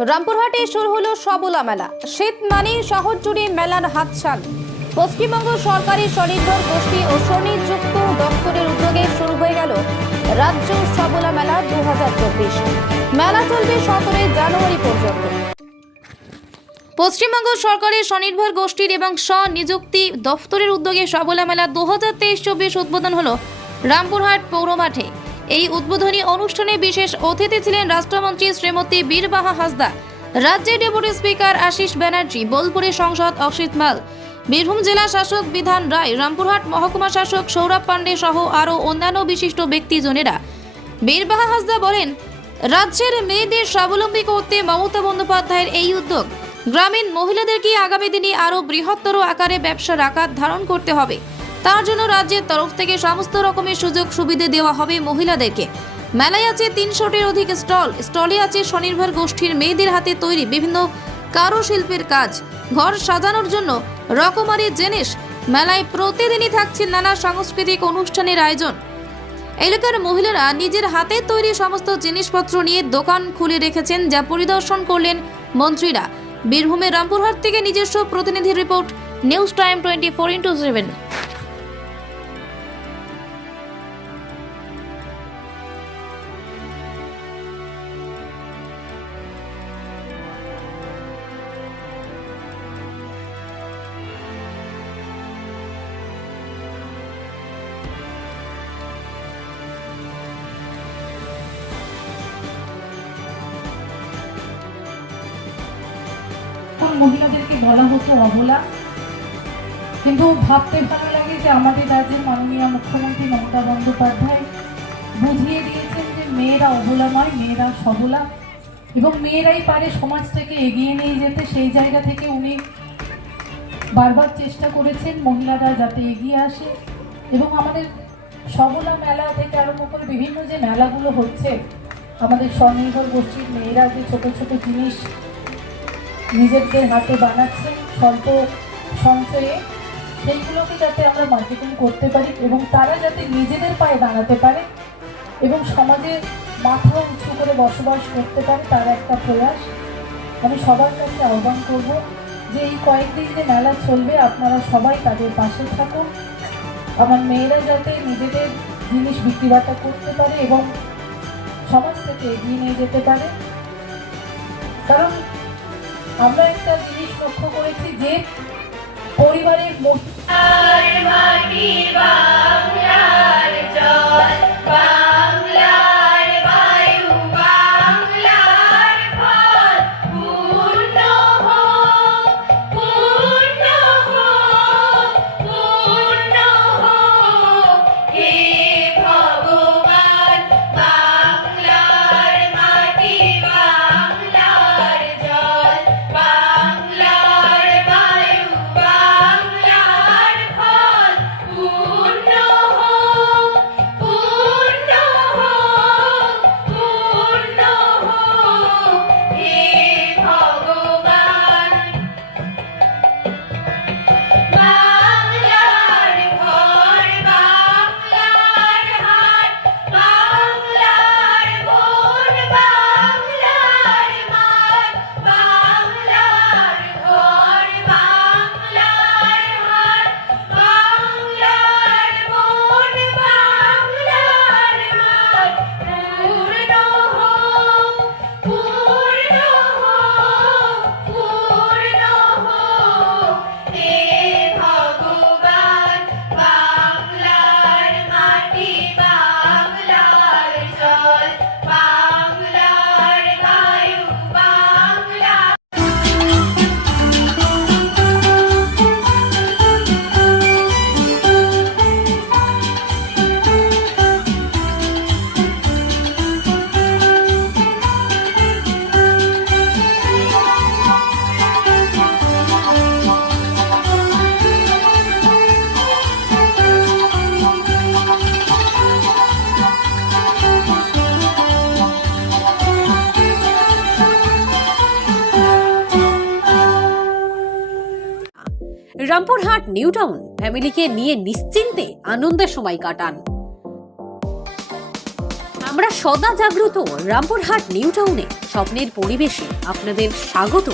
রামপুরহাটে শুরু হলো সবলা মেলা। শীত মানেই শহর জুড়ে মেলার হাতছাল। পশ্চিমবঙ্গ সরকারি স্বনির্ভর গোষ্ঠী ও স্বনিযুক্ত দপ্তরের উদ্যোগে শুরু হয়ে গেল রাজ্য সবলা মেলা 2024। মেলা চলবে 17 জানুয়ারি পর্যন্ত। পশ্চিমবঙ্গ সরকারের স্বনির্ভর গোষ্ঠীর এবং স্বনিযুক্তি দপ্তরের উদ্যোগে সবলা মেলা 2023-24 উদ্বোধন হলো রামপুরহাট পৌর মাঠে। এই উদ্বোধনী অনুষ্ঠানে বিশেষ অতিথি ছিলেন রাষ্ট্রমন্ত্রী শ্রীমতী বীরবাহা হাসদা, রাজ্যের ডেপুটি স্পিকার আশিস ব্যানার্জি, বোলপুরের সাংসদ অসিত মাল, বীরভূম জেলা শাসক বিধান রায়, রামপুরহাট মহকুমা শাসক সৌরভ পান্ডে সহ আরও অন্যান্য বিশিষ্ট ব্যক্তিজনেরা। বীরবাহা হাসদা বলেন, রাজ্যের মেয়েদের স্বাবলম্বী করতে মমতা বন্দ্যোপাধ্যায়ের এই উদ্যোগ। গ্রামীণ মহিলাদেরকে আগামী দিনে আরও বৃহত্তর আকারে ব্যবসার আকার ধারণ করতে হবে। তার জন্য রাজ্যের তরফ থেকে সমস্ত রকমের সুযোগ সুবিধা দেওয়া হবে মহিলাদেরকে। মেলায় আছে 300টির অধিক স্টলে আছে স্বনির্ভর গোষ্ঠীর মেয়েদের হাতে তৈরি বিভিন্ন কারুশিল্পের কাজ, ঘর সাজানোর জন্য রকমারি জিনিস। মেলায় প্রতিদিনই থাকছে নানা সাংস্কৃতিক অনুষ্ঠানের আয়োজন। এলাকার মহিলারা নিজের হাতে তৈরি সমস্ত জিনিসপত্র নিয়ে দোকান খুলে রেখেছেন, যা পরিদর্শন করলেন মন্ত্রীরা। বীরভূমের রামপুরহাট থেকে নিজস্ব প্রতিনিধির রিপোর্ট, নিউজ টাইম 24x7। মহিলাদেরকে বলা হতো অবলা, কিন্তু ভাবতে ভালো লাগে যে আমাদের রাজ্যের মাননীয় মুখ্যমন্ত্রী মমতা বন্দ্যোপাধ্যায় বুঝিয়ে দিয়েছেন যে মেয়েরা অবলা নয়, মেয়েরা সবলা এবং মেয়েরাই পারে সমাজটাকে এগিয়ে নিয়ে যেতে। সেই জায়গা থেকে উনি বারবার চেষ্টা করেছেন মহিলারা যাতে এগিয়ে আসে এবং আমাদের সবলা মেলা থেকে আরম্ভ করে বিভিন্ন যে মেলাগুলো হচ্ছে, আমাদের স্বনির্ভর গোষ্ঠীর মেয়েরা যে ছোট ছোট জিনিস নিজেদের হাতে বানাচ্ছেন স্বল্প সঞ্চয়ে, সেইগুলোকে যাতে আমরা মার্কেটিং করতে পারি এবং তারা যাতে নিজেদের পায়ে দাঁড়াতে পারে এবং সমাজে মাথা উঁচু করে বসবাস করতে পারে, তার একটা প্রয়াস। আমি সবার কাছে আহ্বান করব যে এই কয়েকদিন যে মেলা চলবে আপনারা সবাই তাদের পাশে থাকুন। আমার মেয়েরা যাতে নিজেদের জিনিস বিক্রি বাটা করতে পারে এবং সমাজ থেকে এগিয়ে নিয়ে যেতে পারে। কারণ আমরা একটা জিনিস লক্ষ্য করেছি যে পরিবারের রামপুরহাট নিউ টাউন ফ্যামিলিকে নিয়ে নিশ্চিন্তে আনন্দের সময় কাটান। আমরা সদা জাগ্রত রামপুরহাট নিউ টাউনে স্বপ্নের পরিবেশে আপনাদের স্বাগত